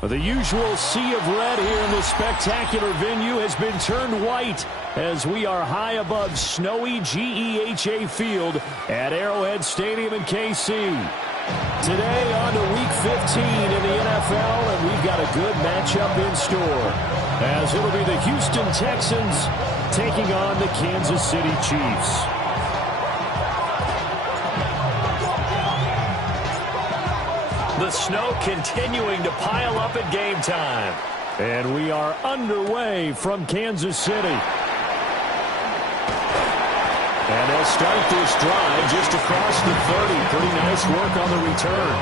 The usual sea of red here in this spectacular venue has been turned white as we are high above snowy GEHA Field at Arrowhead Stadium in KC. Today on to Week 15 in the NFL, and we've got a good matchup in store as it'll be the Houston Texans taking on the Kansas City Chiefs. The snow continuing to pile up at game time. And we are underway from Kansas City. And they'll start this drive just across the 30. Pretty nice work on the return.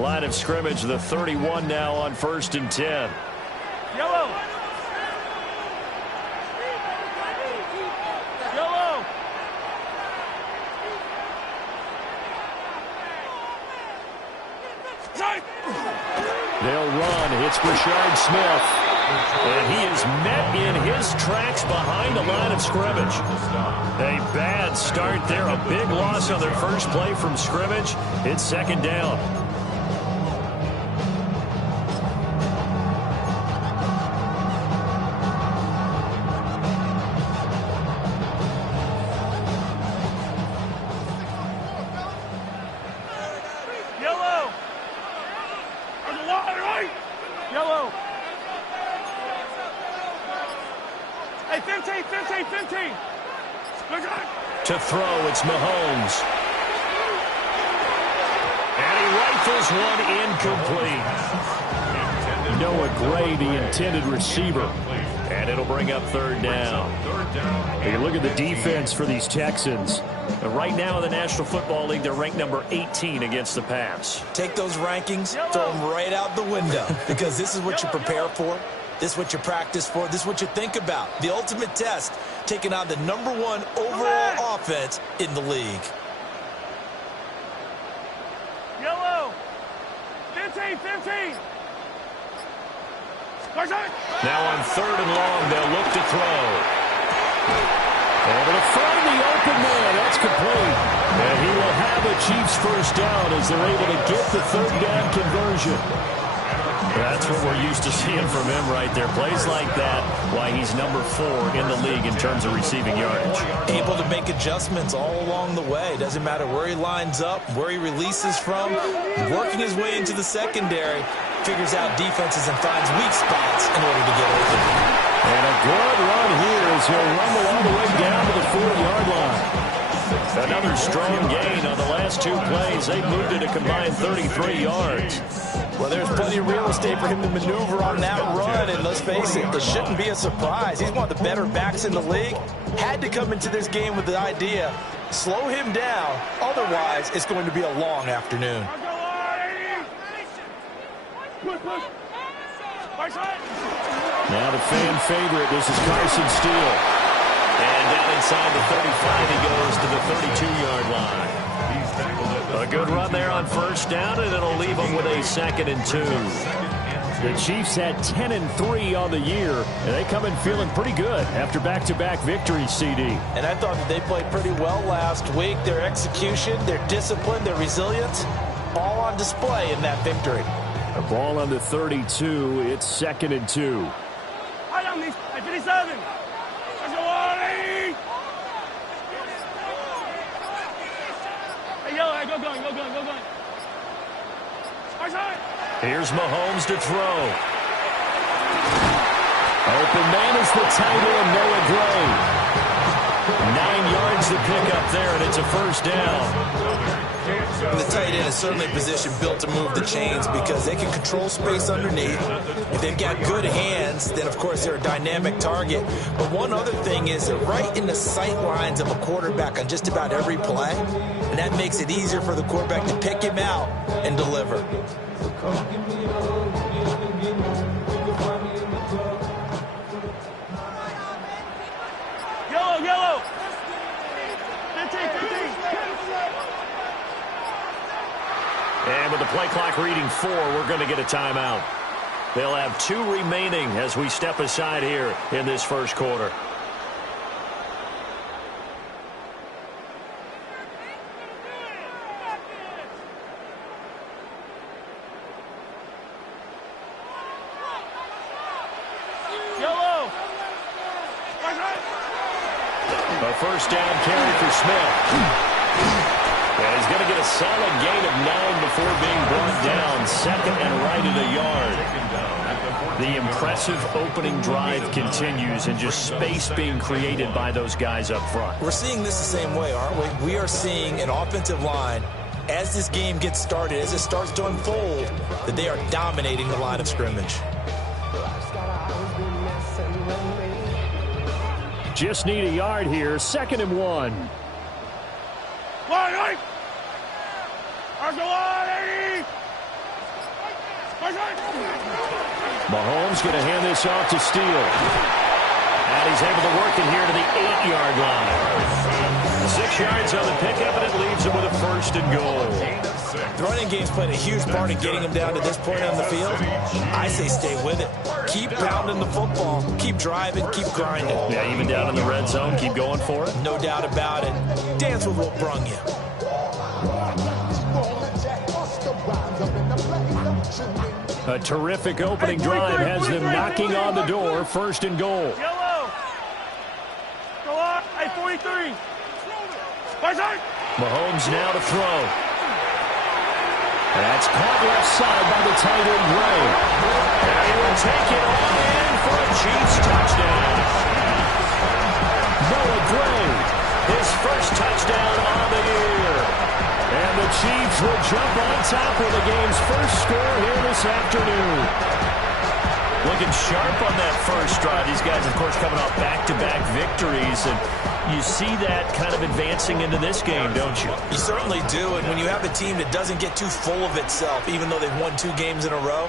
Line of scrimmage, the 31 now on 1st and 10. Yellow. Yellow. They'll run. It's Rashard Smith. And he is met in his tracks behind the line of scrimmage. A bad start there. A big loss on their first play from scrimmage. It's second down. Yellow. Hey, 15, 15, 15. To throw, it's Mahomes. And he rifles one incomplete. Noah Gray, the intended receiver. And it'll bring up third down. Hey, look at the defense for these Texans. Right now in the National Football League, they're ranked number 18 against the pass. Take those rankings, throw them right out the window, because this is what you prepare for. This is what you practice for. This is what you think about. The ultimate test, taking on the #1 overall offense in the league. Yellow. 15, 15. Now on 3rd and long, they'll look to throw. Able to find the open man. That's complete. And he will have a Chiefs first down as they're able to get the 3rd down conversion. That's what we're used to seeing from him right there. Plays like that, why he's number 4 in the league in terms of receiving yardage. Able to make adjustments all along the way. Doesn't matter where he lines up, where he releases from. Working his way into the secondary. Figures out defenses and finds weak spots in order to get open. And a good run here as he'll rumble all the way down to the 40-yard line. Another strong gain on the last 2 plays. They've moved it a combined 33 yards. Well, there's plenty of real estate for him to maneuver on that run, and let's face it, it shouldn't be a surprise. He's one of the better backs in the league. Had to come into this game with the idea, slow him down, otherwise it's going to be a long afternoon. Push. Now the fan favorite, this is Carson Steele. And down inside the 35, he goes to the 32-yard line. A good run there on first down, and it'll leave him with a 2nd and 2. The Chiefs had 10-3 on the year, and they come in feeling pretty good after back-to-back victories, CD. And I thought that they played pretty well last week. Their execution, their discipline, their resilience, all on display in that victory. A ball on the 32. It's 2nd and 2. I am this. I 57. Hey, yo, go going. Here's Mahomes to throw. Open man is the tight end, Noah Gray. 9 yards to pick up there, and it's a first down. And the tight end is certainly a position built to move the chains because they can control space underneath. If they've got good hands, then of course they're a dynamic target. But one other thing is they're right in the sight lines of a quarterback on just about every play. And that makes it easier for the quarterback to pick him out and deliver. Yellow. 15. And with the play clock reading 4, we're going to get a timeout. They'll have 2 remaining as we step aside here in this first quarter. Yellow. A first down carry for Smith. And he's going to get a solid gain of 9 before being brought down. 2nd and right at a yard. The impressive opening drive continues, and just space being created by those guys up front. We're seeing this the same way, aren't we? We are seeing an offensive line, as this game gets started, as it starts to unfold, that they are dominating the line of scrimmage. Just need a yard here. 2nd and 1. Mahomes going to hand this off to Steele. And he's able to work it here to the 8-yard line. 6 yards on the pickup, and it leaves him with a 1st and goal. The running game's played a huge part in getting him down to this point on the field. I say stay with it. Keep pounding the football. Keep driving. Keep grinding. Yeah, even down in the red zone, keep going for it. No doubt about it. Dance with what brung you. A terrific opening drive has them knocking on the door. 1st and goal. Yellow. Go on. Hey, 43. Mahomes now to throw. That's caught left side by the tight end, Gray. And he will take it all in for a Chiefs touchdown. Noah Gray, his first touchdown on the year. And the Chiefs will jump on top of the game's first score here this afternoon. Looking sharp on that first drive. These guys, of course, coming off back-to-back victories. And you see that kind of advancing into this game, don't you? You certainly do. And when you have a team that doesn't get too full of itself, even though they've won 2 games in a row,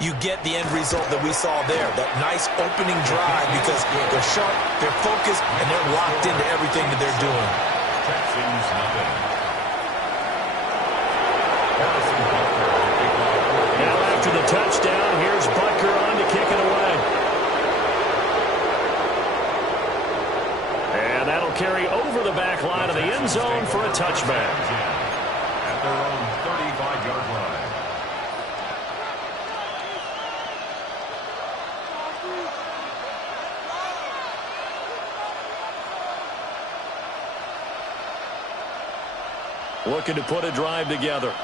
you get the end result that we saw there. That nice opening drive because they're sharp, they're focused, and they're locked into everything that they're doing. Now after the touchdown, here's Butker on to kick it away. And that'll carry over the back line of the end zone for a touchback. At their own 35-yard line. Looking to put a drive together.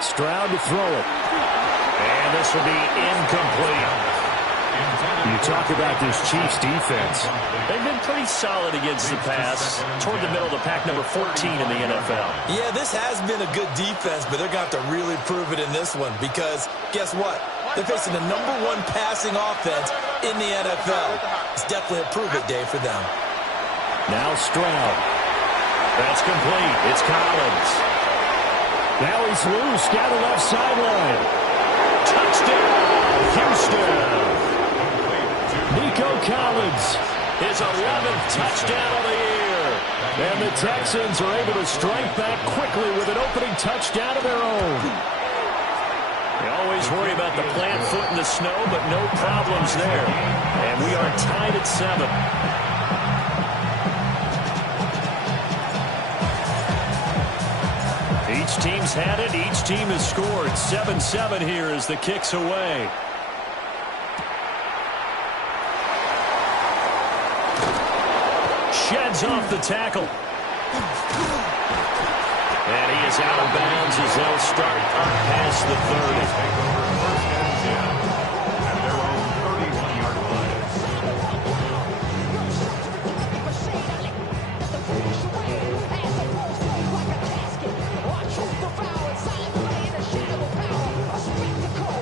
Stroud to throw it. And this will be incomplete. You talk about this Chiefs defense. They've been pretty solid against the pass. Toward the middle of the pack, number 14 in the NFL. Yeah, this has been a good defense, but they're going to have to really prove it in this one because guess what? They're facing the #1 passing offense in the NFL. It's definitely a prove-it day for them. Now Stroud. That's complete. It's Collins. Now he's loose down the left sideline. Collins. His 11th touchdown of the year. And the Texans are able to strike back quickly with an opening touchdown of their own. They always worry about the plant foot in the snow, but no problems there. And we are tied at 7. Each team's had it. Each team has scored. 7-7 here as the kick's away. Sheds off the tackle. And he is out of bounds as they'll start up past the 30.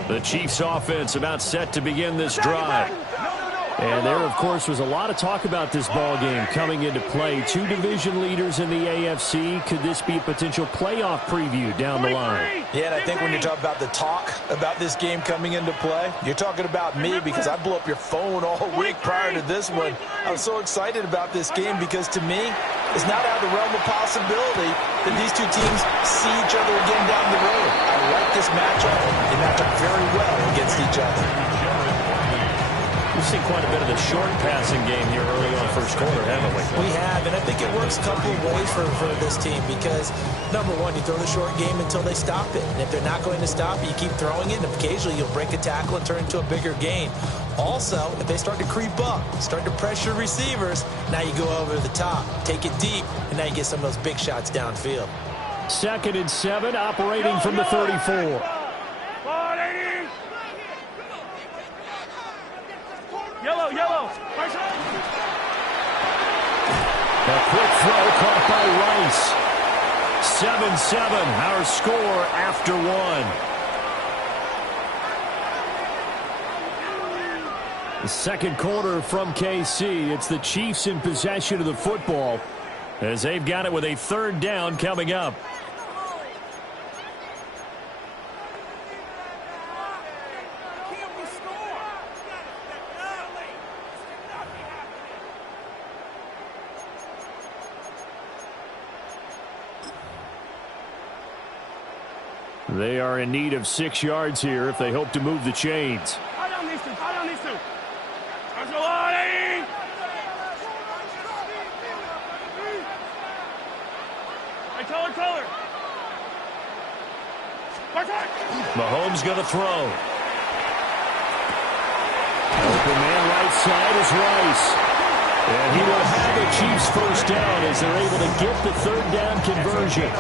The Chiefs offense about set to begin this drive. And there, of course, was a lot of talk about this ball game coming into play. Two division leaders in the AFC. Could this be a potential playoff preview down the line? Yeah, and I think when you talk about the talk about this game coming into play, you're talking about me because I blew up your phone all week prior to this one. I was so excited about this game because, to me, it's not out of the realm of possibility that these two teams see each other again down the road. I like this matchup. They match up very well against each other. We've seen quite a bit of the short passing game here early on first quarter, haven't we? We have, and I think it works a couple of ways for this team because, number one, you throw the short game until they stop it. And if they're not going to stop it, you keep throwing it, and occasionally you'll break a tackle and turn it into a bigger gain. Also, if they start to creep up, start to pressure receivers, now you go over the top, take it deep, and now you get some of those big shots downfield. 2nd and 7, operating from the 34. Yellow. A quick throw caught by Rice. 7-7, our score after 1. The second quarter from KC. It's the Chiefs in possession of the football as they've got it with a 3rd down coming up. They are in need of 6 yards here if they hope to move the chains. I don't need to. There's a lot of color. Mahomes going to throw. Open man right side is Rice. And he will have the Chiefs 1st down as they're able to get the 3rd down conversion.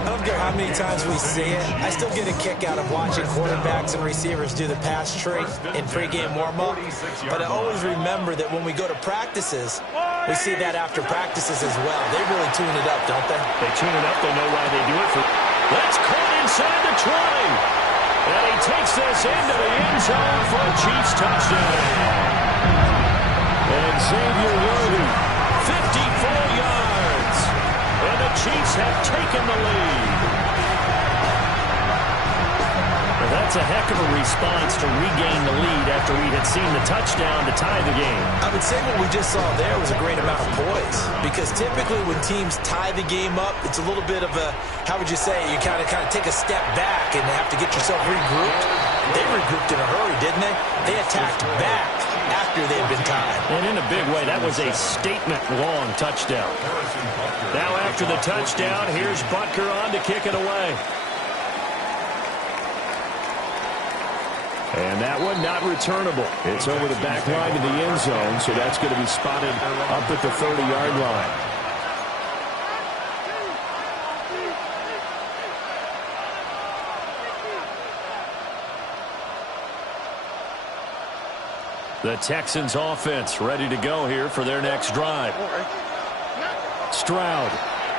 I don't care how many times we see it. I still get a kick out of watching quarterbacks and receivers do the pass tree in pregame warm-up. But I always remember that when we go to practices, we see that after practices as well. They really tune it up, don't they? They tune it up. They know why they do it. That's caught inside the 20. And he takes this into the end zone for a Chiefs touchdown. And Xavier Worthy, 54 yards. And the Chiefs have taken the lead. Well, that's a heck of a response to regain the lead after we had seen the touchdown to tie the game. I would say what we just saw there was a great amount of poise. Because typically when teams tie the game up, it's a little bit of a, how would you say, you kind of take a step back and have to get yourself regrouped. They regrouped in a hurry, didn't they? They attacked back after they'd been tied. And in a big way, that was a statement-long touchdown. Now after the touchdown, here's Butker on to kick it away. And that one not returnable. It's over the back line of the end zone, so that's going to be spotted up at the 30-yard line. The Texans offense ready to go here for their next drive. Stroud.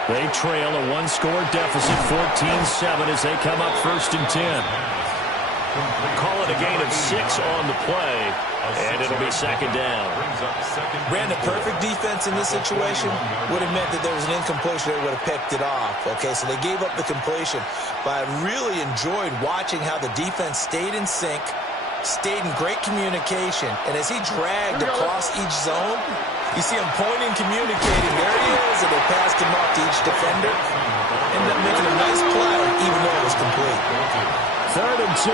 They trail a one-score deficit, 14-7 as they come up 1st and 10. Call it a gain of 6 on the play, and it'll be 2nd down. Ran the perfect defense in this situation. Would have meant that there was an incompletion. They would have picked it off. Okay, so they gave up the completion. But I really enjoyed watching how the defense stayed in sync, stayed in great communication, and as he dragged across each zone, you see him pointing, communicating. There he is, and they passed him off to each defender. Ended up making a nice play, even though it was complete. 3rd and 2.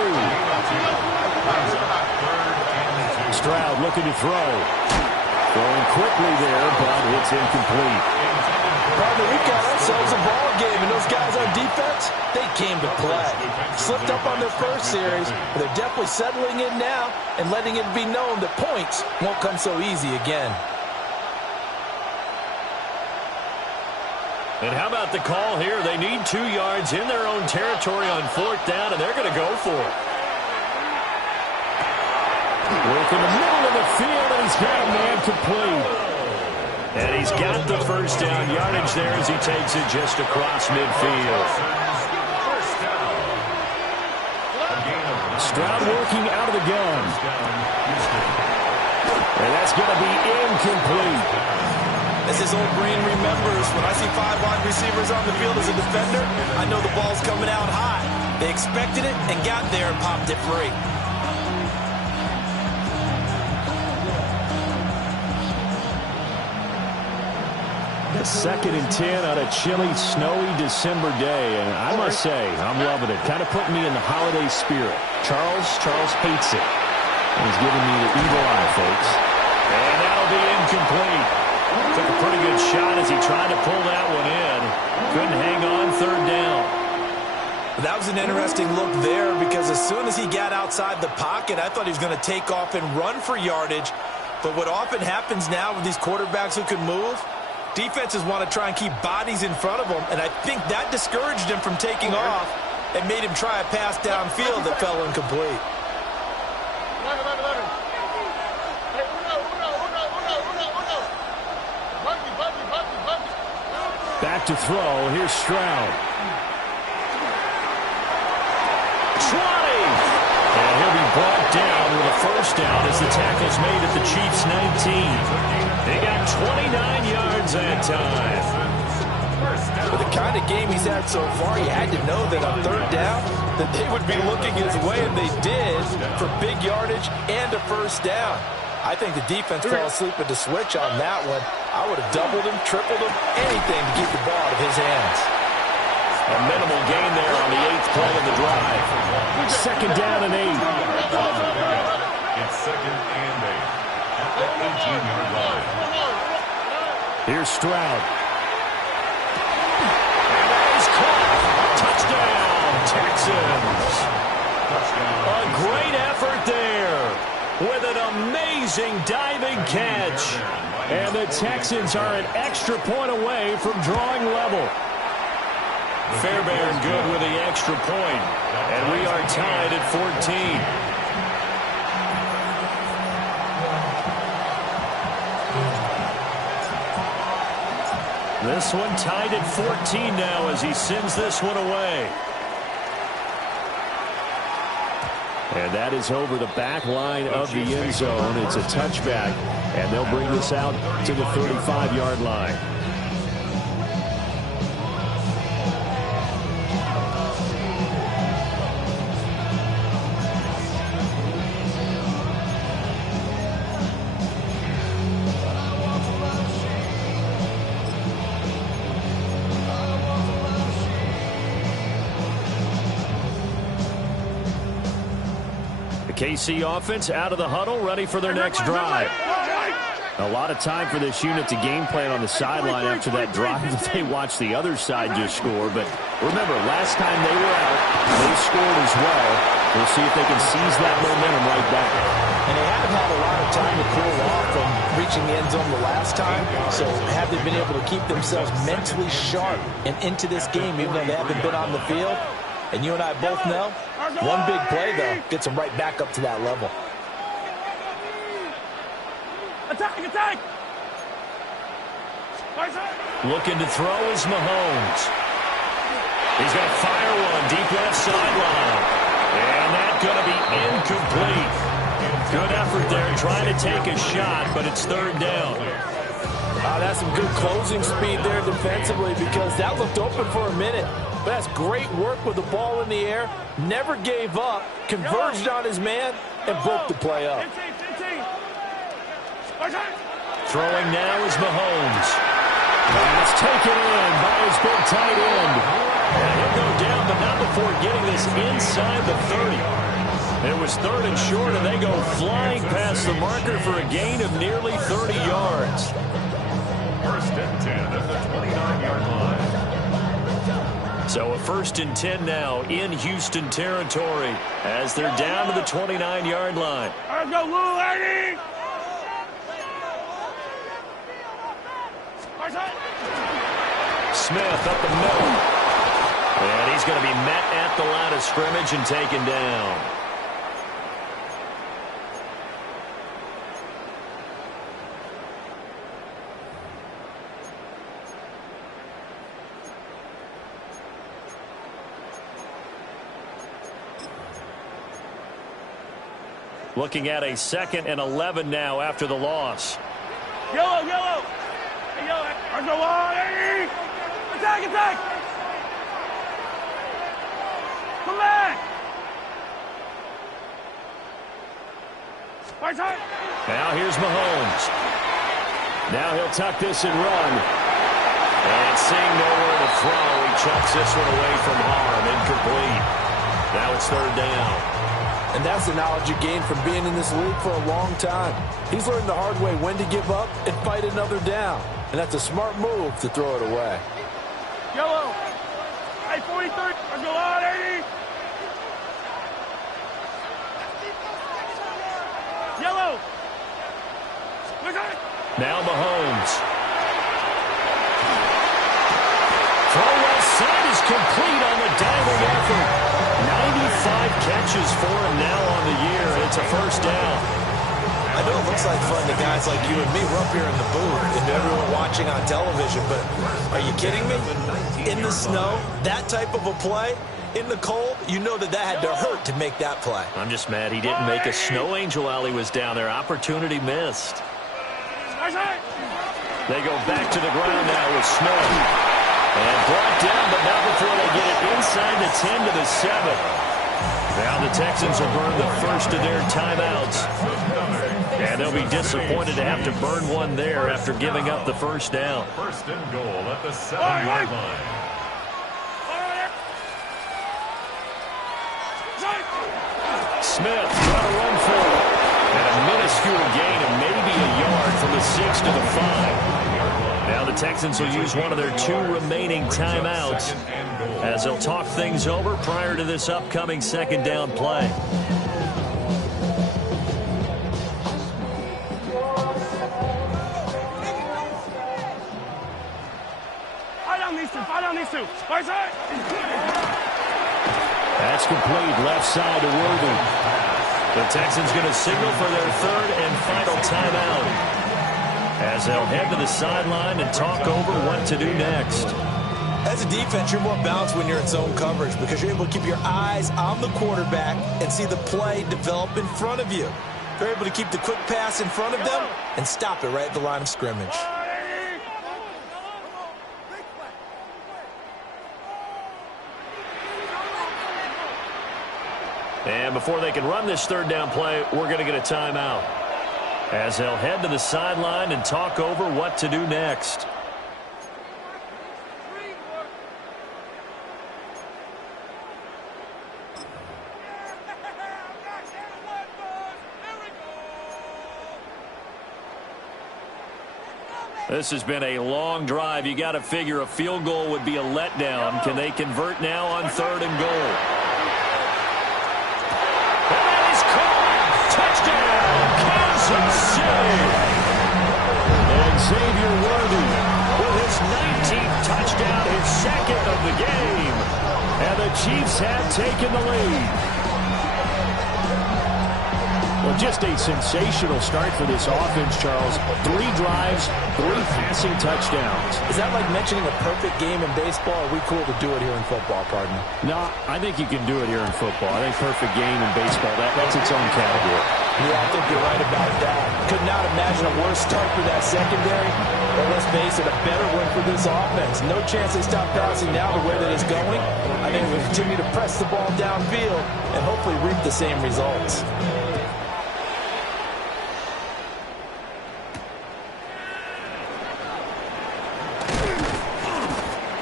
Stroud looking to throw. Throwing quickly there, but it's incomplete. Partner, we've got ourselves a ball game, and those guys on defense, they came to play. Slipped up on their first series, but they're definitely settling in now and letting it be known that points won't come so easy again. And how about the call here? They need 2 yards in their own territory on 4th down, and they're going to go for it. Work in the middle of the field, and he's got a man complete. And he's got the first down yardage there as he takes it just across midfield. Stroud working out of the gun. And that's going to be incomplete. As his old brain remembers, when I see 5 wide receivers on the field as a defender, I know the ball's coming out high. They expected it and got there and popped it free. A 2nd and 10 on a chilly, snowy December day, and I must say, I'm loving it. Kind of putting me in the holiday spirit. Charles hates it. He's giving me the evil eye, folks. And that'll be incomplete. Took a pretty good shot as he tried to pull that one in. Couldn't hang on 3rd down. That was an interesting look there because as soon as he got outside the pocket, I thought he was going to take off and run for yardage. But what often happens now with these quarterbacks who can move, defenses want to try and keep bodies in front of them, and I think that discouraged him from taking off and made him try a pass downfield that fell incomplete. Back to throw. Here's Stroud. 20! And he'll be brought down with a first down as the tackle's made at the Chiefs' 19. They got 29 yards that time. With the kind of game he's had so far, you had to know that on 3rd down that they would be looking his way, and they did, for big yardage and a first down. I think the defense fell asleep at the switch on that one. I would have doubled him, tripled him, anything to keep the ball out of his hands. A minimal gain there on the 8th play of the drive. 2nd down and 8. It's 2nd and 8 at the 18-yard line. Here's Stroud. And that is caught. Touchdown, Texans. A great effort there with an amazing diving catch. And the Texans are an extra point away from drawing level. Fairbairn good with the extra point. And we are tied at 14. This one tied at 14 now as he sends this one away. And that is over the back line of the end zone. It's a touchback, and they'll bring this out to the 35-yard line. KC offense out of the huddle, ready for their next drive. A lot of time for this unit to game plan on the sideline after that drive that they watched the other side just score. But remember, last time they were out, they scored as well. We'll see if they can seize that momentum right back. And they haven't had a lot of time to cool off from reaching the end zone the last time. So have they been able to keep themselves mentally sharp and into this game, even though they haven't been on the field? And you and I both know, one big play, though, gets them right back up to that level. Attack! Looking to throw is Mahomes. He's going to fire one deep left sideline. And that's going to be incomplete. Good effort there trying to take a shot, but it's 3rd down. That's some good closing speed there defensively because that looked open for a minute. That's great work with the ball in the air. Never gave up, converged on his man, and broke the play up. 15. Throwing now is Mahomes. And it's taken in by his big tight end. And he'll go down, but not before getting this inside the 30. It was 3rd and short, and they go flying past the marker for a gain of nearly 30 yards. 1st and 10 at the 29-yard line. So a 1st and 10 now in Houston territory as they're down to the 29-yard line. Let's go, Lou, lady! Smith up the middle. And he's going to be met at the line of scrimmage and taken down. Looking at a 2nd and 11 now after the loss. Yellow! Hey, yellow! Let's go, lady! Attack! Come back! Now here's Mahomes. Now he'll tuck this and run. And seeing nowhere to throw, he chucks this one away from harm. Incomplete. Now it's 3rd down. And that's the knowledge you gain from being in this league for a long time. He's learned the hard way when to give up and fight another down. And that's a smart move to throw it away. Yellow! Hey, 43! Let's go, lady! Yellow! Now Mahomes. Throw left side is complete on the diving effort. 95 catches for him now on the year, and it's a 1st down. I know it looks like fun to guys like you and me. We're up here in the booth and everyone watching on television, but are you kidding me? In the snow, that type of a play, in the cold, you know that had to hurt to make that play. I'm just mad he didn't make a snow angel while he was down there. Opportunity missed. They go back to the ground now with Smith. And brought down, but not before they get it inside the 10 to the 7. Now the Texans will burn the first of their timeouts. And they'll be disappointed to have to burn one there after giving up the 1st down. 1st and goal at the 7-yard line. Smith trying to run forward. And a minuscule gain of maybe a yard from the 6 to the 5. Now the Texans will use one of their 2 remaining timeouts as they'll talk things over prior to this upcoming 2nd down play. Fight on these two. Right side. That's complete. Left side to Worthy. The Texans going to signal for their 3rd and final timeout as they'll head to the sideline and talk over what to do next. As a defense, you're more balanced when you're in zone coverage because you're able to keep your eyes on the quarterback and see the play develop in front of you. You're able to keep the quick pass in front of them and stop it right at the line of scrimmage. And before they can run this 3rd down play, we're going to get a timeout as they'll head to the sideline and talk over what to do next. This has been a long drive. You got to figure a field goal would be a letdown. Can they convert now on 3rd and goal? And Xavier Worthy with his 19th touchdown, his 2nd of the game. And the Chiefs have taken the lead. Well, just a sensational start for this offense, Charles. 3 drives, 3 passing touchdowns. Is that like mentioning a perfect game in baseball? Or are we cool to do it here in football, partner? No, I think you can do it here in football. I think perfect game in baseball, that's its own category. Yeah, I think you're right about that. Could not imagine a worse start for that secondary. But let's face it, a better one for this offense. No chance they stop passing now the way that it's going. I think we'll continue to press the ball downfield and hopefully reap the same results.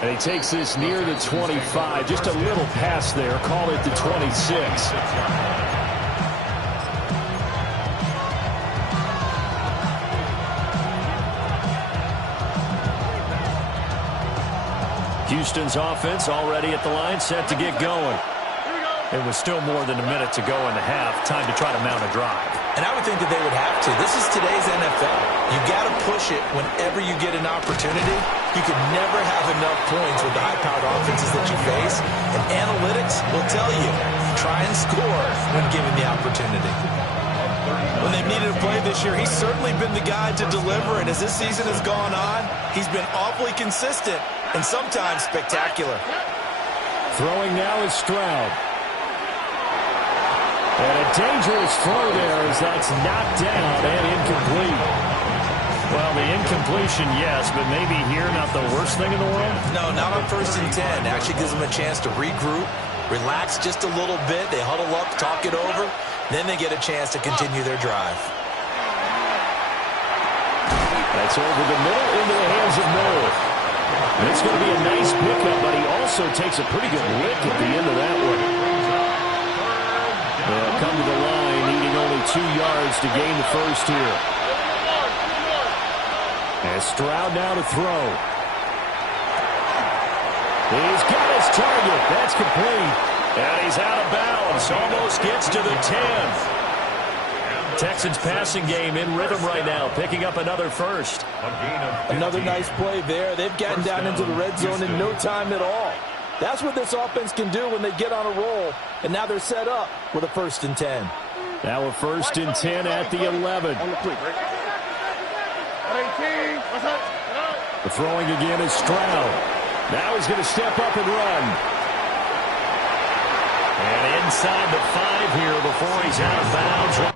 And he takes this near the 25. Just a little pass there. Call it the 26. Houston's offense already at the line, set to get going. It was still more than a minute to go in the half. Time to try to mount a drive. And I would think that they would have to. This is today's NFL. You got to push it whenever you get an opportunity. You could never have enough points with the high-powered offenses that you face. And analytics will tell you, try and score when given the opportunity. When they've needed a play this year, he's certainly been the guy to deliver. And as this season has gone on, he's been awfully consistent and sometimes spectacular. Throwing now is Stroud. And a dangerous throw there as that's knocked down and incomplete. Well, the incompletion, yes, but maybe here not the worst thing in the world? No, not on 1st and 10. Actually gives them a chance to regroup, relax just a little bit. They huddle up, talk it over. Then they get a chance to continue their drive. That's over the middle into the hands of Miller. And it's going to be a nice pickup, but he also takes a pretty good lick at the end of that one. They'll come to the line, needing only 2 yards to gain the first here. And Stroud now to throw. He's got his target. That's complete. And he's out of bounds. Almost gets to the 10. Texans passing game in rhythm right now, picking up another first. Another nice play there. They've gotten down into the red zone in no time at all. That's what this offense can do when they get on a roll. And now they're set up with a 1st and 10. Now a 1st and 10 at the 11. The throwing again is Stroud. Now he's going to step up and run. And inside the 5 here before he's out of bounds.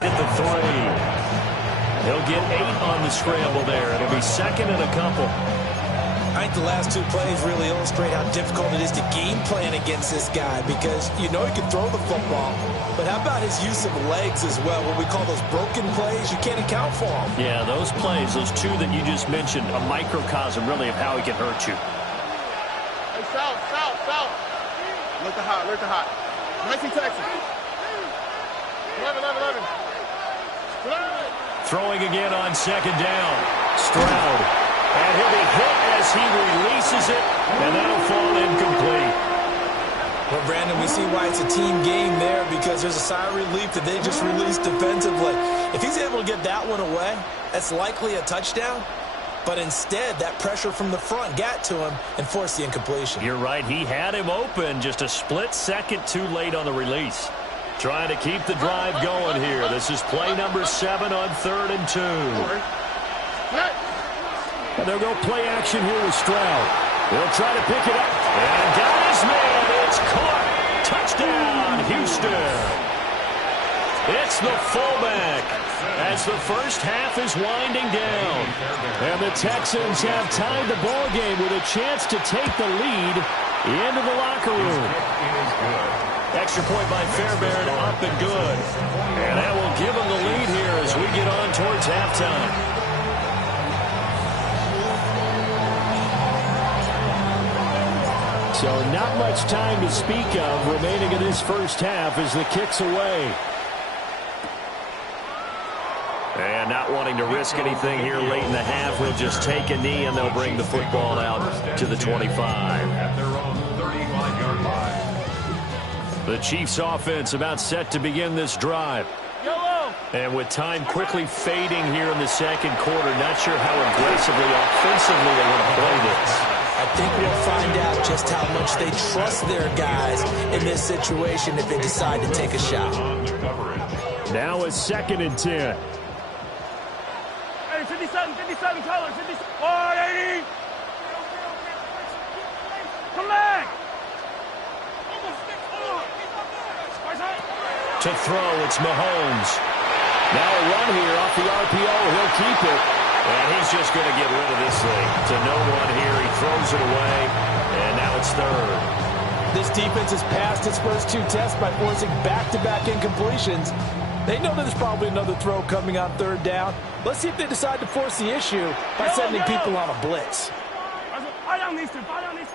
At the 3. He'll get 8 on the scramble there. It'll be 2nd and a couple. I think the last 2 plays really illustrate how difficult it is to game plan against this guy because you know he can throw the football, but how about his use of legs as well? What we call those broken plays, you can't account for them. Yeah, those plays, those 2 that you just mentioned, a microcosm really of how he can hurt you. Hey, south. Look the hot. Nice and Texas. 11. Throwing again on 2nd down. Stroud. And he'll be hit as he releases it, and that'll fall incomplete. Well, Brandon, we see why it's a team game there because there's a sigh of relief that they just released defensively. If he's able to get that one away, that's likely a touchdown. But instead, that pressure from the front got to him and forced the incompletion. You're right. He had him open, just a split second too late on the release. Trying to keep the drive going here. This is play number 7 on 3rd and 2. And they'll go play action here with Stroud. They'll try to pick it up. And got his man. It's caught. Touchdown, Houston. It's the fullback as the first half is winding down. And the Texans have tied the ball game with a chance to take the lead into the locker room. Extra point by Fairbairn, up and good. And that will give them the lead here as we get on towards halftime. So not much time to speak of remaining in this first half as the kick's away. And not wanting to risk anything here late in the half, we'll just take a knee and they'll bring the football out to the 25. At their own 35-yard line. The Chiefs offense about set to begin this drive. Yellow. And with time quickly fading here in the second quarter, not sure how aggressively, offensively they want to play this. I think we'll find out just how much they trust their guys in this situation if they decide to take a shot. Now a 2nd and 10. Hey, 57, color, 57. 180. Come back. To throw, it's Mahomes. Now a run here off the RPO. He'll keep it. And he's just going to get rid of this thing. To no one here. He throws it away. And now it's 3rd. This defense has passed its first 2 tests by forcing back-to-back incompletions. They know there's probably another throw coming on 3rd down. Let's see if they decide to force the issue by sending people on a blitz.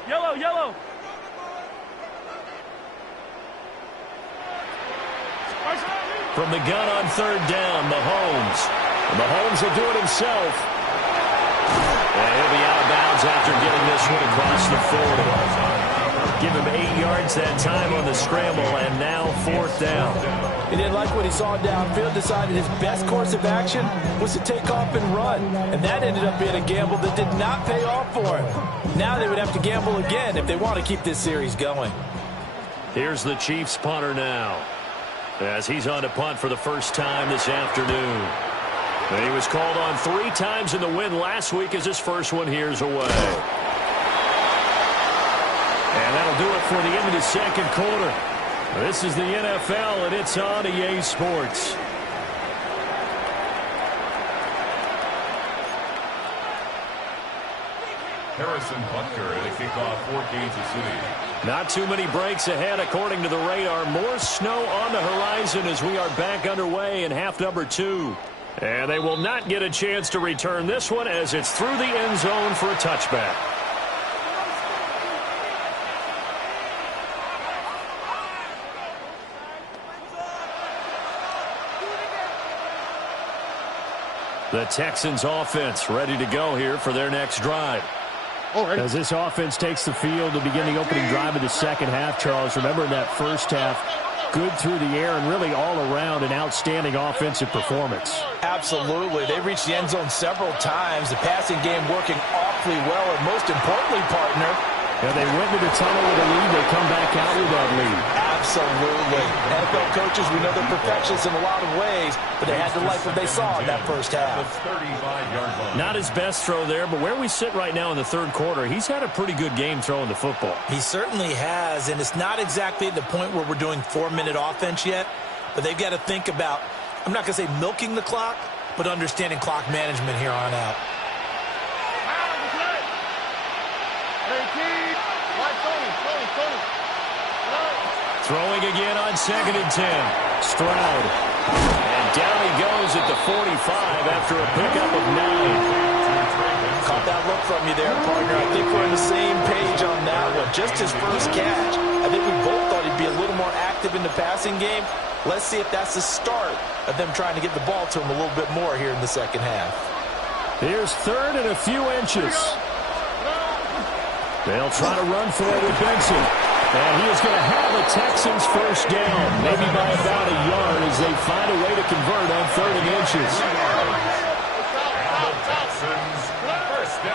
Yellow. From the gun on 3rd down, Mahomes. Mahomes will do it himself. And he'll be out of bounds after getting this one across the 40. Give him 8 yards that time on the scramble, and now 4th down. He didn't like what he saw downfield, decided his best course of action was to take off and run. And that ended up being a gamble that did not pay off for him. Now they would have to gamble again if they want to keep this series going. Here's the Chiefs punter now, as he's on to punt for the first time this afternoon. And he was called on 3 times in the win last week as his first one here's away. And that'll do it for the end of the second quarter. This is the NFL, and it's on EA Sports. Harrison Butker at a kickoff for Kansas City. Not too many breaks ahead according to the radar. More snow on the horizon as we are back underway in half number 2. And they will not get a chance to return this one as it's through the end zone for a touchback. The Texans offense ready to go here for their next drive. As this offense takes the field to begin the opening drive of the second half, Charles, remember in that first half, good through the air and really all around an outstanding offensive performance. Absolutely. They reached the end zone several times. The passing game working awfully well, and most importantly, partner, Yeah, they went into the tunnel with a lead. They come back out with that lead. Absolutely. NFL coaches, we know they're perfectionists in a lot of ways, but they had to like what they saw in that first half. 35-yard line. Not his best throw there, but where we sit right now in the third quarter, he's had a pretty good game throwing the football. He certainly has, and it's not exactly at the point where we're doing 4-minute offense yet, but they've got to think about, I'm not going to say milking the clock, but understanding clock management here on out. Throwing again on 2nd and 10. Stroud. And down he goes at the 45 after a pickup of 9. Caught that look from you there, partner. I think we're on the same page on that one. Just his first catch. I think we both thought he'd be a little more active in the passing game. Let's see if that's the start of them trying to get the ball to him a little bit more here in the second half. Here's 3rd and a few inches. They'll try to run for it with Benson. And he is going to have the Texans first down, maybe by about a yard as they find a way to convert on 3rd and inches.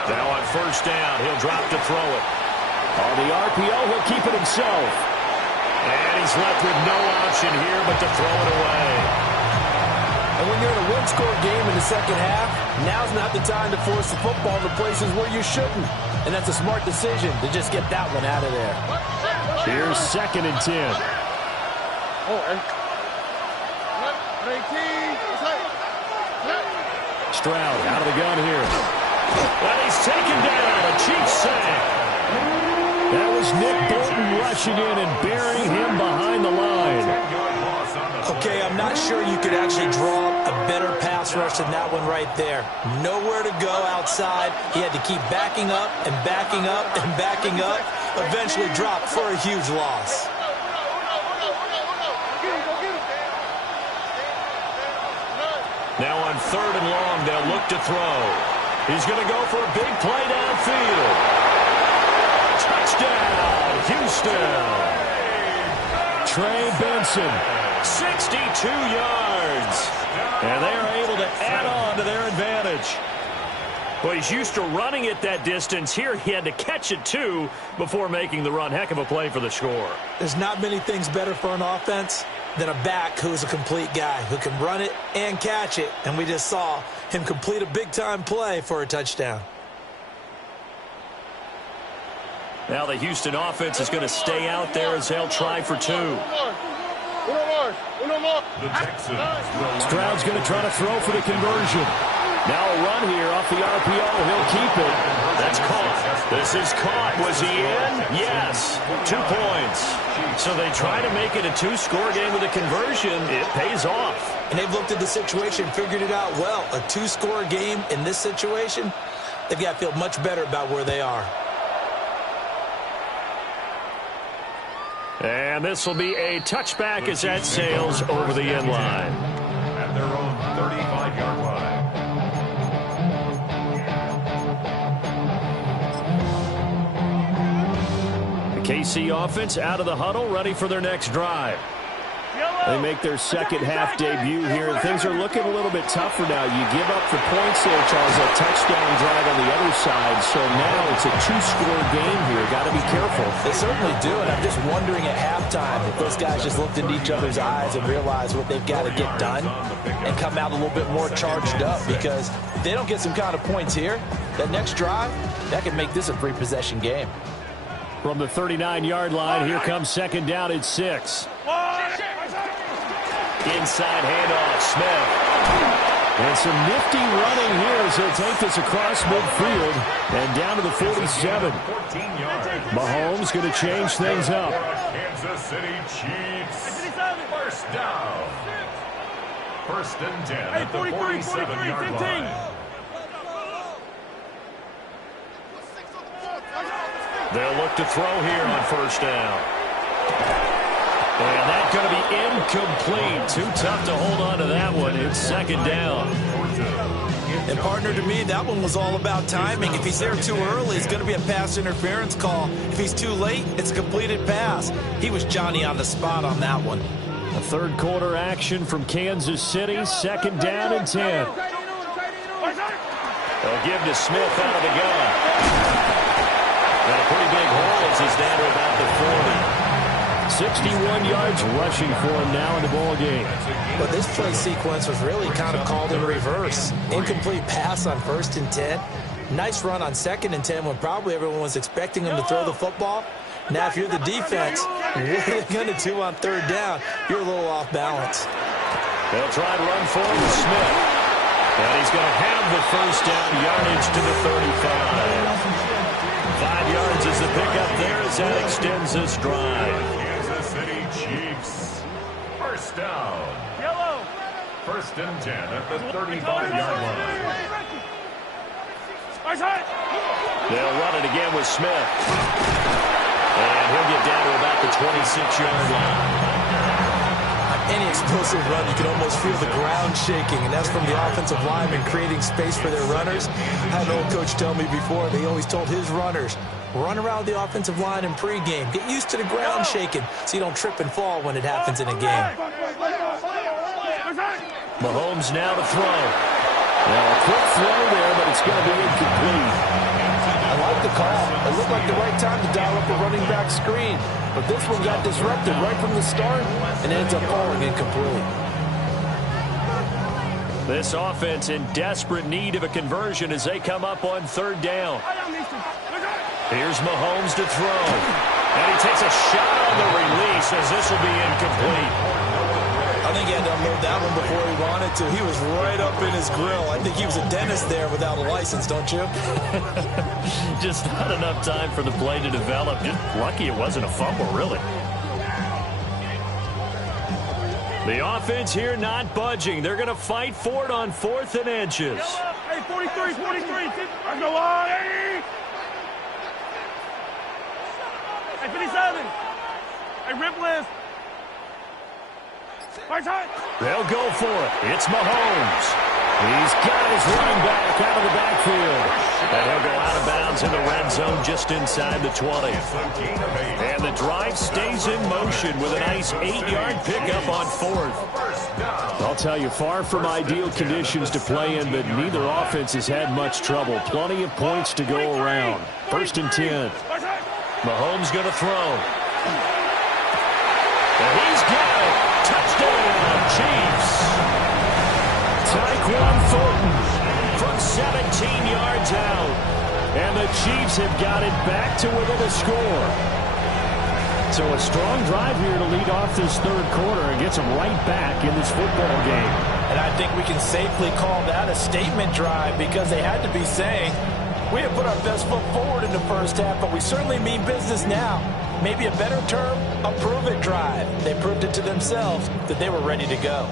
Now on first down, he'll drop to throw it. On the RPO, he'll keep it himself. And he's left with no option here but to throw it away. And when you're in a one-score game in the second half, now's not the time to force the football to places where you shouldn't. And that's a smart decision to just get that one out of there. Here's 2nd and 10. Stroud out of the gun here. And he's taken down. A Chiefs sack. That was Nick Bolton rushing in and burying him behind the line. Okay, I'm not sure you could actually draw a better pass rush than that one right there. Nowhere to go outside. He had to keep backing up and backing up and backing up. Eventually dropped for a huge loss. Now on 3rd and long, they'll look to throw. He's going to go for a big play downfield. Touchdown, Houston. Trey Benson. 62 yards. yardage. Well, he's used to running it that distance. Here he had to catch it, too, before making the run. Heck of a play for the score. There's not many things better for an offense than a back who's a complete guy, who can run it and catch it. And we just saw him complete a big-time play for a touchdown. Now the Houston offense is going to stay out there as they'll try for 2. Stroud's going to try to throw for the conversion. Now a run here off the RPO. He'll keep it. That's caught. This is caught. Was he in? Yes. 2 points. So they try to make it a 2-score game with a conversion. It pays off. And they've looked at the situation, figured it out well. A 2-score game in this situation, they've got to feel much better about where they are. And this will be a touchback as that sails over the end line. At their own 35-yard line. KC offense out of the huddle, ready for their next drive. They make their second half debut here, and things are looking a little bit tougher now. You give up the points there, Charles, a touchdown drive on the other side, so now it's a 2-score game here. Got to be careful. They certainly do, and I'm just wondering at halftime if those guys just looked into each other's eyes and realized what they've got to get done and come out a little bit more charged up, because if they don't get some kind of points here, that next drive, that could make this a 3-possession game. From the 39-yard line, here comes second down at 6. Inside handoff, Smith. And some nifty running here as he'll take this across midfield and down to the 47. Mahomes going to change things up. Kansas City Chiefs. First down. First and 10 at the 47-yard line. They'll look to throw here on first down. And that's going to be incomplete. Too tough to hold on to that one. It's second down. And, partner, to me, that one was all about timing. If he's there too early, it's going to be a pass interference call. If he's too late, it's a completed pass. He was Johnny on the spot on that one. A third quarter action from Kansas City. Second down and 10. They'll give to Smith out of the gun. And a pretty big hole as he's down to about the 40. 61 yards rushing for him now in the ball game. But this play sequence was really kind of called in reverse. Incomplete pass on 1st and 10. Nice run on 2nd and 10 when probably everyone was expecting him to throw the football. Now, if you're the defense, what are they going to do on 3rd down? You're a little off balance. They'll try to run forward with Smith. And he's going to have the first down, yardage to the 35. 5 yards is the pickup there as that extends this drive. Kansas City Chiefs. First down. Yellow. First and 10 at the 35-yard line. They'll run it again with Smith. And he'll get down to about the 26-yard line. Any explosive run, you can almost feel the ground shaking, and that's from the offensive linemen creating space for their runners. I had an old coach tell me before, they always told his runners, run around the offensive line in pregame. Get used to the ground shaking so you don't trip and fall when it happens in a game. Mahomes now to throw. Now a quick throw there, but it's going to be incomplete. I like the call. It looked like the right time to dial up a running back screen. But this one got disrupted right from the start and ends up falling incomplete. This offense in desperate need of a conversion as they come up on 3rd down. Here's Mahomes to throw. And he takes a shot on the release as this will be incomplete. I think he had to unload that one before he wanted to. He was right up in his grill. I think he was a dentist there without a license, don't you? Just not enough time for the play to develop. Just lucky it wasn't a fumble, really. The offense here not budging. They're going to fight for it on 4th and inches. Hey, 43. Let's go on, 80. Hey, 57. Hey, rip list. They'll go for it. It's Mahomes. He's got his running back out of the backfield. And he'll go out of bounds in the red zone just inside the 20. And the drive stays in motion with a nice 8-yard pickup on 4th. down. I'll tell you, far from ideal conditions to play in, but neither offense has had much trouble. Plenty of points to go around. 1st and 10. Mahomes going to throw. And he's got it. Touchdown, Chiefs. Tyquan Thornton from 17 yards out. And the Chiefs have got it back to within a score. So a strong drive here to lead off this 3rd quarter and gets them right back in this football game. And I think we can safely call that a statement drive because they had to be saying, we have put our best foot forward in the first half, but we certainly mean business now. Maybe a better term, a prove-it drive. They proved it to themselves that they were ready to go.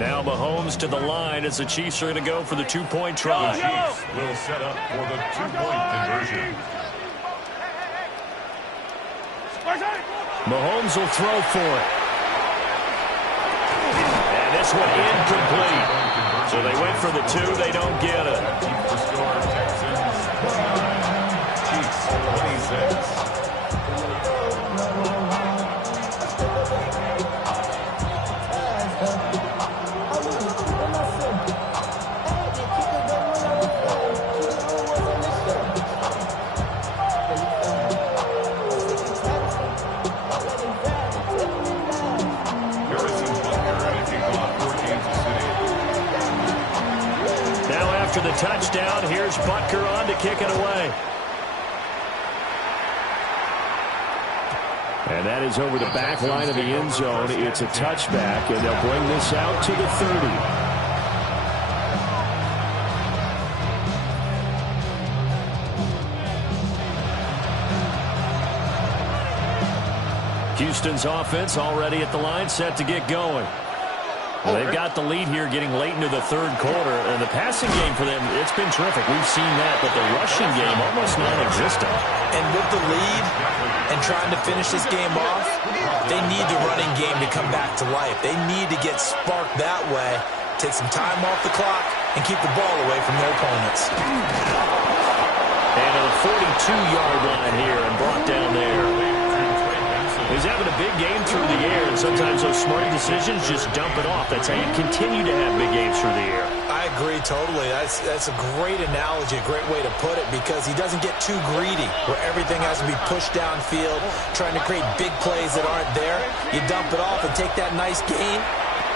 Now Mahomes to the line as the Chiefs are going to go for the 2-point try. The Chiefs will set up for the 2-point conversion. Mahomes will throw for it. And this one incomplete. So they went for the 2. They don't get it. Keep the score, Texans 29, Chiefs 26. After the touchdown, here's Butker on to kick it away. And that is over the back line of the end zone. It's a touchback, and they'll bring this out to the 30. Houston's offense already at the line, set to get going. Well, they've got the lead here getting late into the 3rd quarter, and the passing game for them, it's been terrific. We've seen that, but the rushing game almost non-existent. And with the lead and trying to finish this game off, they need the running game to come back to life. They need to get sparked that way, take some time off the clock, and keep the ball away from their opponents. And to the 42-yard line here and brought down there. He's having a big game through the air, and sometimes those smart decisions just dump it off. That's how you continue to have big games through the air. I agree totally. That's a great analogy, a great way to put it, because he doesn't get too greedy where everything has to be pushed downfield, trying to create big plays that aren't there. You dump it off and take that nice gain,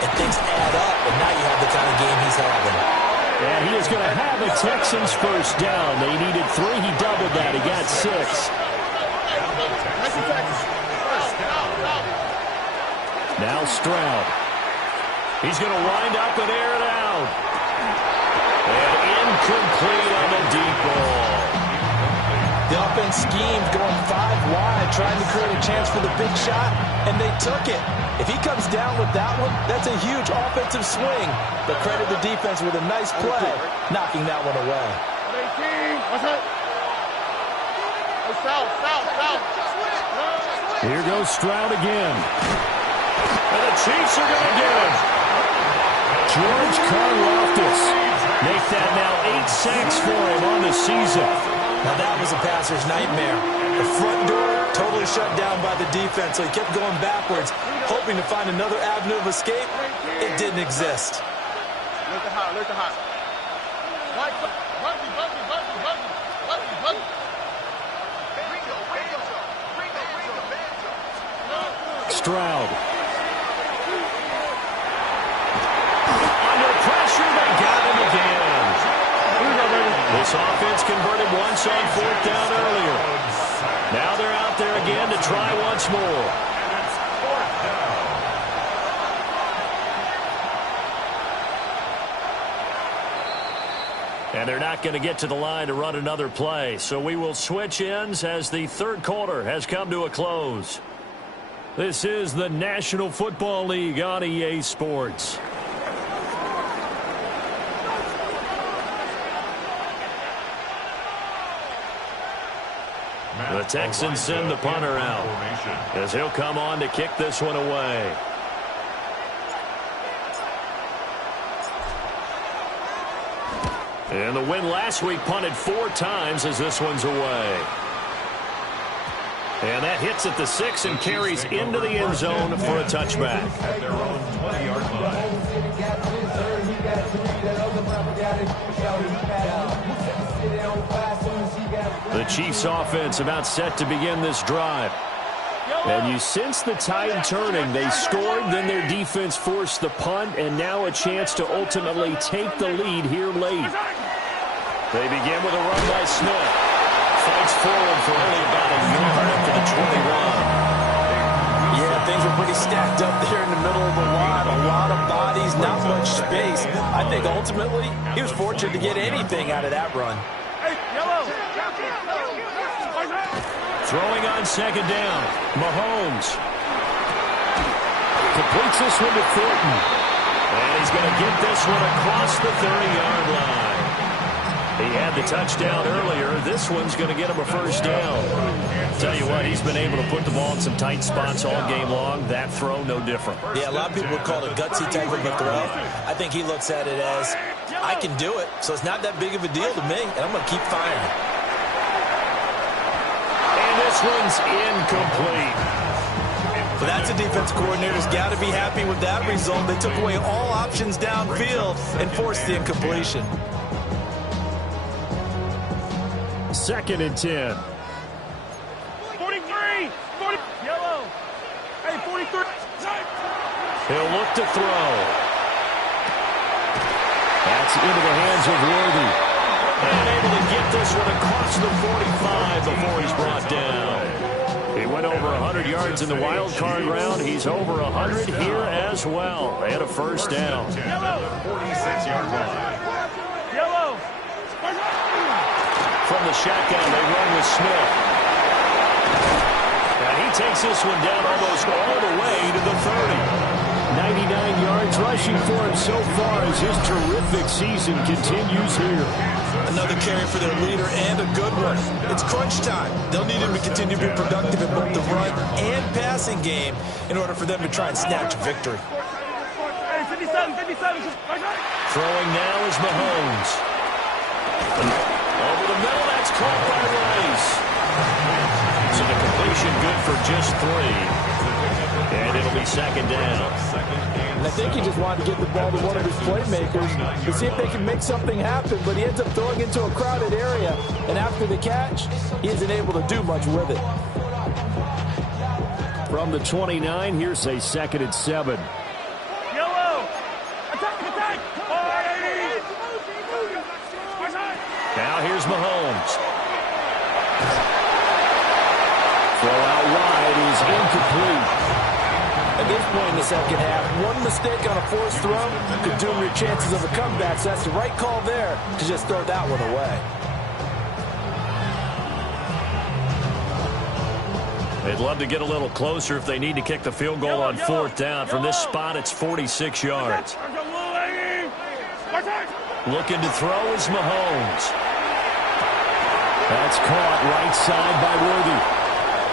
and things add up, and now you have the kind of game he's having. And he is going to have a Texans first down. They needed 3. He doubled that. He got 6. Now Stroud. He's going to wind up and air it out. And incomplete on the deep ball. The offense schemed going 5 wide, trying to create a chance for the big shot, and they took it. If he comes down with that one, that's a huge offensive swing. But credit the defense with a nice play, knocking that one away. 18, what's up? South. Here goes Stroud again. And the Chiefs are going to get him. George Karlaftis. Make that now 8 sacks for him on the season. Now that was a passer's nightmare. The front door totally shut down by the defense, so he kept going backwards, hoping to find another avenue of escape. It didn't exist. Look at hot. Stroud. Under pressure, they got him again. This offense converted once on 4th down earlier. Now they're out there again to try once more. And it's 4th down. And they're not going to get to the line to run another play. So we will switch ends as the 3rd quarter has come to a close. This is the National Football League on EA Sports. The Texans send the punter out as he'll come on to kick this one away. And the win last week punted 4 times as this one's away. And that hits at the 6 and carries into the end zone for a touchback. At their own 20-yard line. The Chiefs offense about set to begin this drive. And you sense the tide turning. They scored, then their defense forced the punt, and now a chance to ultimately take the lead here late. They begin with a run by Smith. Fights forward for only about a yard after the 21. Yeah, things were pretty stacked up there in the middle of the line. A lot of bodies, not much space. I think ultimately he was fortunate to get anything out of that run. Throwing on second down, Mahomes completes this one to Thornton. And he's going to get this one across the 30-yard line. He had the touchdown earlier. This one's going to get him a first down. Tell you what, he's been able to put the ball in some tight spots all game long. That throw, no different. Yeah, a lot of people would call it a gutsy type of a throw. I think he looks at it as, I can do it, so it's not that big of a deal to me, and I'm going to keep firing. This one's incomplete. But that's a defense coordinator's got to be happy with that result. They took away all options downfield and forced the incompletion. 2nd and 10. 43. 40. Yellow. Hey, 43. He'll look to throw. That's into the hands of Worthy. And able to get this one across the 45 before he's brought down. He went over 100 yards in the wild card round. He's over 100 here as well. They had a first down. 46-yard line. Yellow. From the shotgun, they run with Smith. And he takes this one down almost all the way to the 30. 99 yards rushing for him so far as his terrific season continues here. Another carry for their leader and a good one. It's crunch time. They'll need him to continue to be productive in both the run and passing game in order for them to try and snatch a victory. Hey, 57. Throwing now is Mahomes. Over the middle, that's caught by Rice. So the completion good for just 3. And it'll be second down. And I think he just wanted to get the ball to one of his playmakers to see if they can make something happen, but he ends up throwing into a crowded area, and after the catch, he isn't able to do much with it. From the 29, here's a 2nd and 7. Yellow. Attack. Now here's Mahomes. Throw out wide is incomplete. At this point in the second half, one mistake on a forced throw could doom your chances of a comeback, so that's the right call there to just throw that one away. They'd love to get a little closer if they need to kick the field goal on 4th down. From this spot, it's 46 yards. Looking to throw is Mahomes. That's caught right side by Worthy.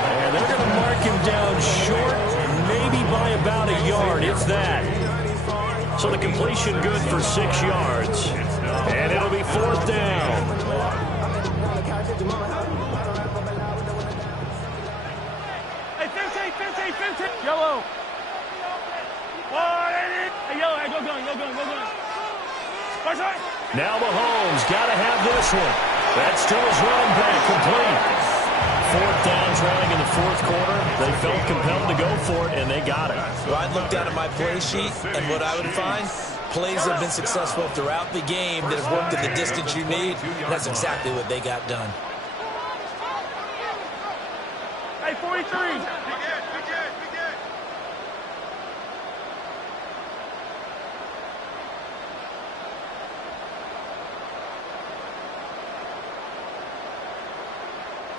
And they're going to mark him down short, maybe by about a yard, if that. So the completion good for 6 yards. And it'll be 4th down. Hey, 15. Yellow. 180. Hey, yellow. Hey, go. Now Mahomes got to have this one. That's to his running back, complete. 4th down, trailing in the 4th quarter. They felt compelled to go for it, and they got it. Well, I'd look down at my play sheet, and what I would find, plays have been successful throughout the game that have worked at the distance you need, and that's exactly what they got done. Hey, 43.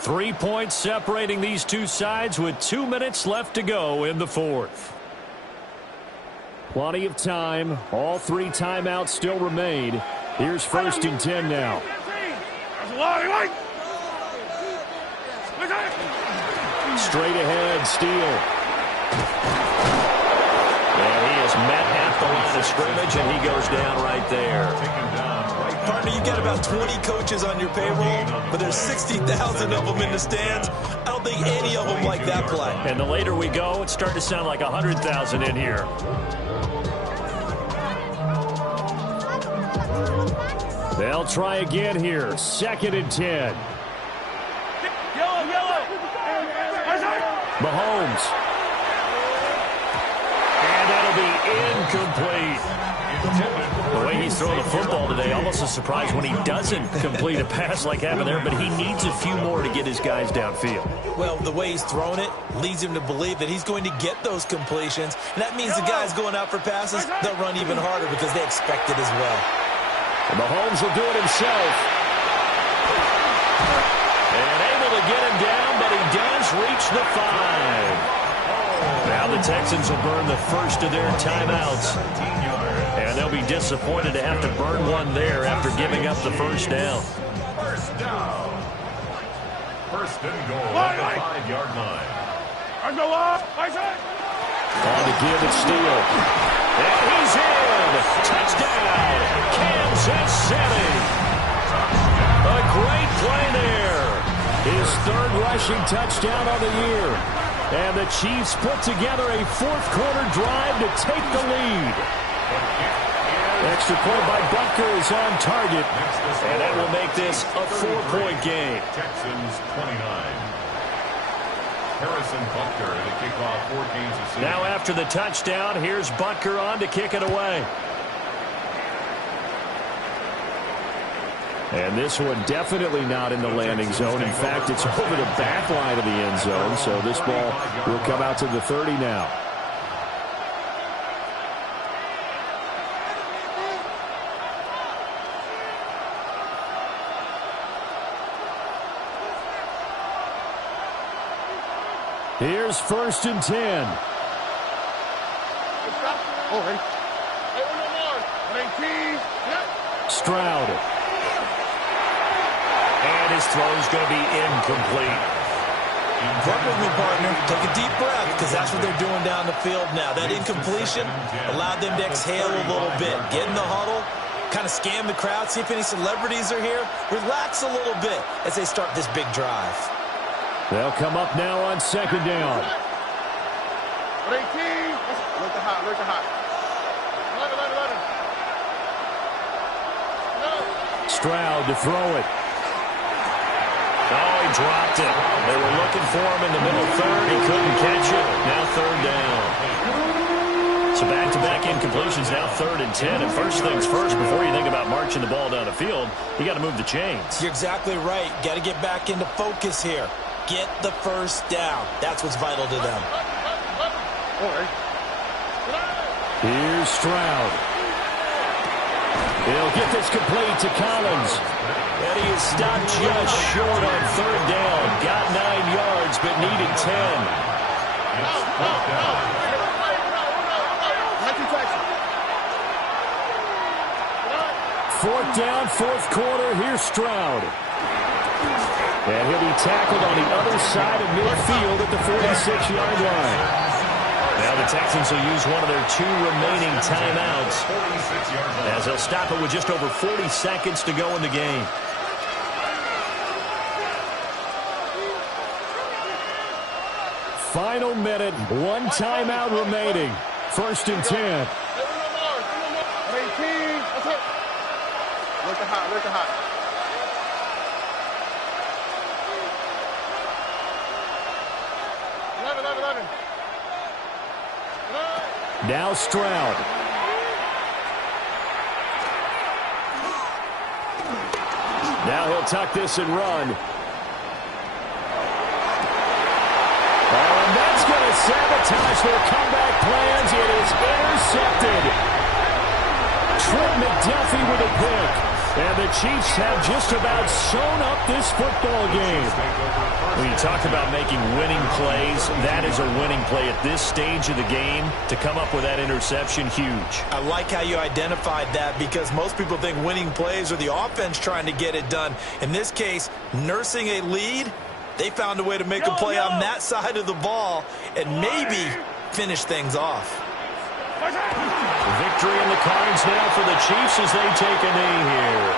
3 points separating these two sides with 2 minutes left to go in the 4th. Plenty of time. All 3 timeouts still remain. Here's 1st and 10 now. Straight ahead, Steele. And he is met at the line of scrimmage, and he goes down right there. Partner, you got about 20 coaches on your payroll, but there's 60,000 of them in the stands. I don't think any of them like that play. And the later we go, it's starting to sound like 100,000 in here. They'll try again here. 2nd and 10. Yellow. Mahomes. And that'll be incomplete. The way he's throwing the football today, almost a surprise when he doesn't complete a pass like happened there, but he needs a few more to get his guys downfield. Well, the way he's thrown it leads him to believe that he's going to get those completions, and that means the guys going out for passes, they'll run even harder because they expect it as well. And Mahomes will do it himself. And able to get him down, but he does reach the 5. Now the Texans will burn the first of their timeouts. And they'll be disappointed to have to burn one there after giving up the first down. First down. First and goal at the 5-yard line. On the line. On to give it Steele. And he's in. Touchdown, Kansas City. A great play there. His 3rd rushing touchdown of the year. And the Chiefs put together a 4th-quarter drive to take the lead. Extra point by Butker is on target. And that will make this a 4-point game. Texans 29. Harrison Butker to kick off for Kansas City. Now after the touchdown, here's Butker on to kick it away. And this one definitely not in the landing zone. In fact, it's over the back line of the end zone. So this ball will come out to the 30 now. Here's 1st and 10. Stroud. And his throw's going to be incomplete. Work with me, partner. Take a deep breath, because that's what they're doing down the field now. That incompletion allowed them to exhale a little bit. Get in the huddle, kind of scan the crowd, see if any celebrities are here. Relax a little bit as they start this big drive. They'll come up now on 2nd down. Stroud to throw it. Oh, he dropped it. They were looking for him in the middle 3rd. He couldn't catch it. Now 3rd down. So back-to-back incompletions, now 3rd and 10. And first things first, before you think about marching the ball down the field, you got to move the chains. You're exactly right. Got to get back into focus here. Get the first down. That's what's vital to them. Here's Stroud. He'll get this complete to Collins. And he is stopped just short on 3rd down. Got 9 yards, but needed 10. 4th down, 4th quarter. Here's Stroud. And he'll be tackled on the other side of midfield at the 46-yard line. Now the Texans will use one of their 2 remaining timeouts as they'll stop it with just over 40 seconds to go in the game. Final minute, 1 timeout remaining. 1st and 10. Looking hot. Now Stroud. Now he'll tuck this and run. And that's going to sabotage their comeback plans. It is intercepted. Trent McDuffie with a pick. And the Chiefs have just about sewn up this football game. When you talk about making winning plays, that is a winning play at this stage of the game. To come up with that interception, huge. I like how you identified that, because most people think winning plays are the offense trying to get it done. In this case, nursing a lead, they found a way to make a play on that side of the ball and maybe finish things off. Victory in the cards now for the Chiefs as they take a knee here.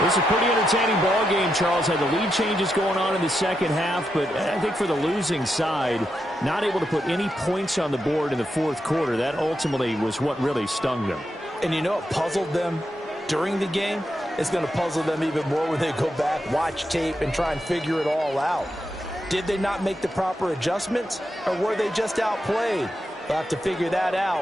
This is a pretty entertaining ball game, Charles. Had the lead changes going on in the second half, but I think for the losing side, not able to put any points on the board in the 4th quarter, that ultimately was what really stung them. And you know what puzzled them? during the game, it's going to puzzle them even more when they go back, watch tape, and try and figure it all out. Did they not make the proper adjustments, or were they just outplayed? They'll have to figure that out